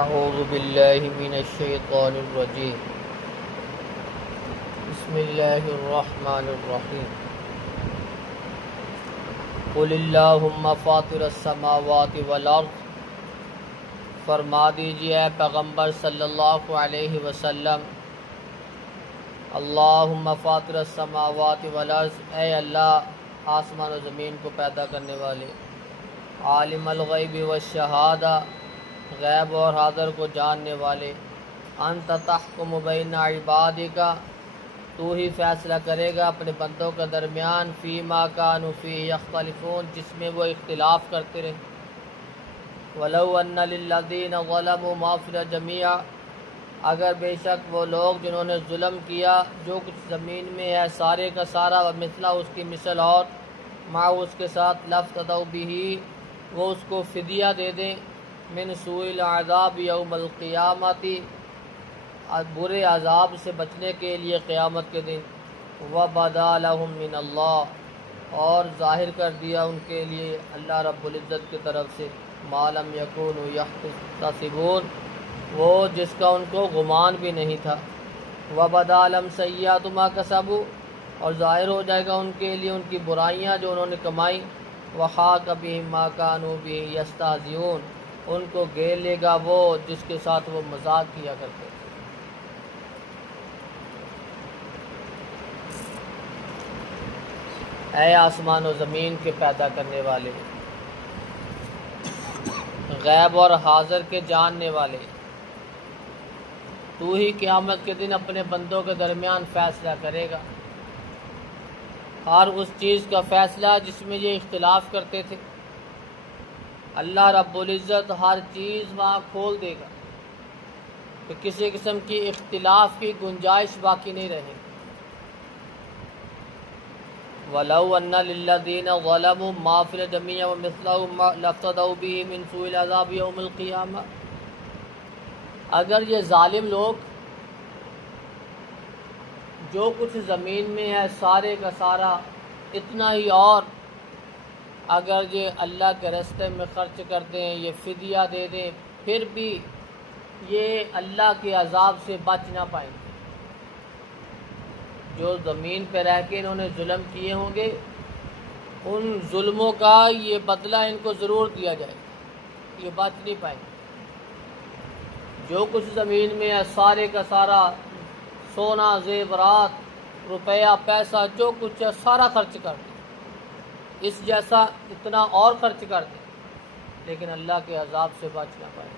اعوذ باللہ من الشیطان الرجیم بسم اللہ الرحمن الرحیم قل اللہم فاطر السماوات والارض، فرما دیجئے اے پیغمبر صلی اللہ علیہ وسلم، اللہم فاطر السماوات والارض، اے اللہ آسمان و زمین کو پیدا کرنے والے، عالم الغیب والشہادہ، غیب اور حاضر کو جاننے والے، انت تحکم بین عبادک، تو ہی فیصلہ کرے گا اپنے بندوں کے درمیان، فیما کانوا فیہ یختلفون، جس میں وہ اختلاف کرتے رہے۔ ولو ان للذین ظلموا ما فی الارض جمیعا، اگر بے شک وہ لوگ جنہوں نے ظلم کیا جو کچھ زمین میں ہے سارے کا سارا، ومثلہ اس کی مثل اور مع اس کے ساتھ، لافتدوا بہ، وہ اس کو فدیہ دے دیں، من سوء العذاب یوم القیامت، برے عذاب سے بچنے کے لیے قیامت کے دن، وبدا لہم من اللہ، اور ظاہر کر دیا ان کے لیے اللہ رب العزت کی طرف سے، ما لم یکونوا یحتسبون، وہ جس کا ان کو گمان بھی نہیں تھا، وبدا لہم سیئات ما کسبوا، اور ظاہر ہو جائے گا ان کے لیے ان کی برائیاں جو انہوں نے کمائی، وحاق بہم ما کانوا بہ یستہزئون، ان کو گھیر لے گا وہ جس کے ساتھ وہ مذاق کیا کرتے تھے۔ اے آسمان و زمین کے پیدا کرنے والے، غیب اور حاضر کے جاننے والے، تو ہی قیامت کے دن اپنے بندوں کے درمیان فیصلہ کرے گا، ہر اس چیز کا فیصلہ جس میں یہ اختلاف کرتے تھے، اللہ رب العزت ہر چیز وہاں کھول دے گا کہ کسی قسم کی اختلاف کی گنجائش باقی نہیں رہے گی۔ وَلَوْ أَنَّ لِلَّذِينَ ظَلَمُوا مَا فِي الْأَرْضِ جَمِيعًا وَمِثْلَهُ لَافْتَدَوْا بِهِ مِنْ سُوءِ الْعَذَابِ يَوْمِ الْقِيَامَةِ، اگر یہ ظالم لوگ جو کچھ زمین میں ہے سارے کا سارا اتنا ہی اور اگر یہ اللہ کے راستے میں خرچ کر دیں، یہ فدیہ دے دیں، پھر بھی یہ اللہ کے عذاب سے بچ نہ پائیں گے۔ جو زمین پہ رہ کے انہوں نے ظلم کیے ہوں گے، ان ظلموں کا یہ بدلہ ان کو ضرور دیا جائے گا، یہ بچ نہیں پائیں گے۔ جو کچھ زمین میں ہے سارے کا سارا، سونا، زیورات، روپیہ، پیسہ، جو کچھ ہے سارا خرچ کر دیں، اس جیسا اتنا اور خرچ کر دیں، لیکن اللہ کے عذاب سے بچ نہ پائیں۔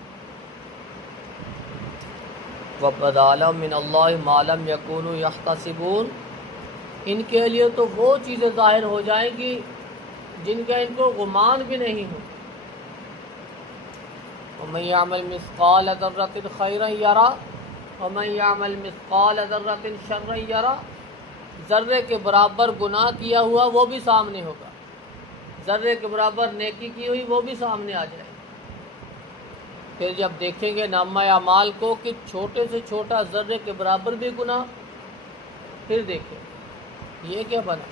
وَبَدَا لَهُم مِّنَ اللَّهِ مَا لَمْ يَكُونُوا يَحْتَسِبُونَ، ان کے لیے تو وہ چیزیں ظاہر ہو جائیں گی جن کا ان کو گمان بھی نہیں ہو۔ وَمَن يَعْمَلْ مِثْقَالَ ذَرَّةٍ خَيْرًا يَرَهُ وَمَن يَعْمَلْ مِثْقَالَ ذَرَّةٍ شَرًّا يَرَهُ، ذرے کے برابر گناہ کیا ہوا وہ بھی سامنے ہوگا، ذرے کے برابر نیکی کی ہوئی وہ بھی سامنے آ جائے گا۔ پھر جب دیکھیں گے نامہ اعمال کو کہ چھوٹے سے چھوٹا ذرے کے برابر بھی گناہ، پھر دیکھیں یہ کیا بنا،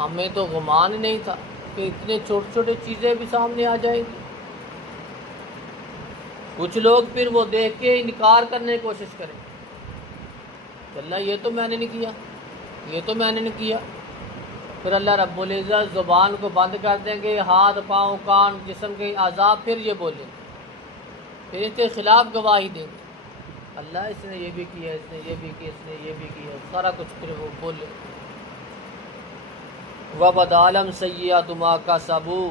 ہمیں تو گمان نہیں تھا کہ اتنے چھوٹے چھوٹے چیزیں بھی سامنے آ جائیں گی۔ کچھ لوگ پھر وہ دیکھ کے انکار کرنے کی کوشش کریں کہ اللہ یہ تو میں نے نہیں کیا، یہ تو میں نے نہیں کیا، پھر اللہ رب العزت زبان کو بند کر دیں گے، ہاتھ، پاؤں، کان، جسم کے اعضاء پھر یہ بولیں گے، پھر اس کے خلاف گواہی دیں گے، اللہ اس نے یہ بھی کیا، اس نے یہ بھی کیا، اس نے یہ بھی کیا، سارا کچھ پھر وہ بولے۔ وَبَدَا لَهُمْ سَيِّئَاتُ مَا كَسَبُوا،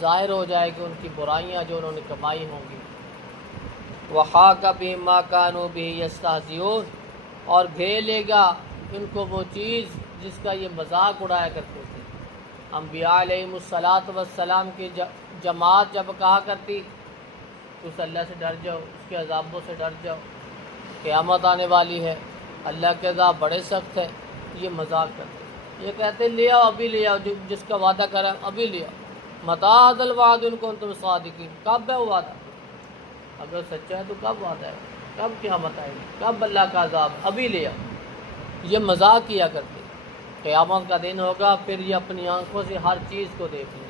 ظاہر ہو جائے کہ ان کی برائیاں جو انہوں نے کمائی ہوں گی، وَحَاقَ بِهِم مَا كَانُوا بِهِ يَسْتَهْزِئُونَ، اور گھیر لے گا ان کو وہ چیز جس کا یہ مذاق اڑایا کرتے تھے۔ انبیاء علیہم السلام کی جماعت جب کہا کرتی اس اللہ سے ڈر جاؤ، اس کے عذابوں سے ڈر جاؤ، قیامت آنے والی ہے، اللہ کے عذاب بڑے سخت ہے، یہ مذاق کرتے، یہ کہتے لے آؤ، ابھی لے آؤ، جس کا وعدہ کرا ابھی لے آؤ، متى هذا الوعد ان کنتم صادقین، کب ہے وہ وعدہ، اگر سچا ہے تو کب وعدہ ہے، کب قیامت آئے گی، کب اللہ کا عذاب، ابھی لے آؤ، یہ مذاق کیا کرتے۔ قیامت کا دن ہوگا، پھر یہ اپنی آنکھوں سے ہر چیز کو دیکھ لیں،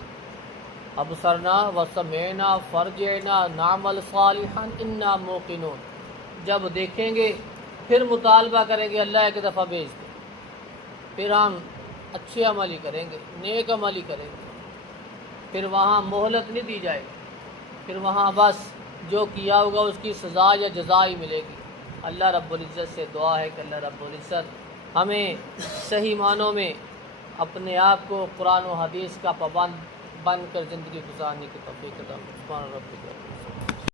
ابصرنا وسمعنا فرجعنا نعمل صالحا انا موقنون، جب دیکھیں گے پھر مطالبہ کریں گے اللہ ایک دفعہ بھیج دیں، پھر ہم اچھے عمل ہی کریں گے، نیک عمل ہی کریں گے، پھر وہاں مہلت نہیں دی جائے گی، پھر وہاں بس جو کیا ہوگا اس کی سزا یا جزا ہی ملے گی۔ اللہ رب العزت سے دعا ہے کہ اللہ رب العزت ہمیں صحیح معنوں میں اپنے آپ کو قرآن و حدیث کا پابند بن کر زندگی گزارنے کی توفیق عطا فرمائے۔ سبحان ربک۔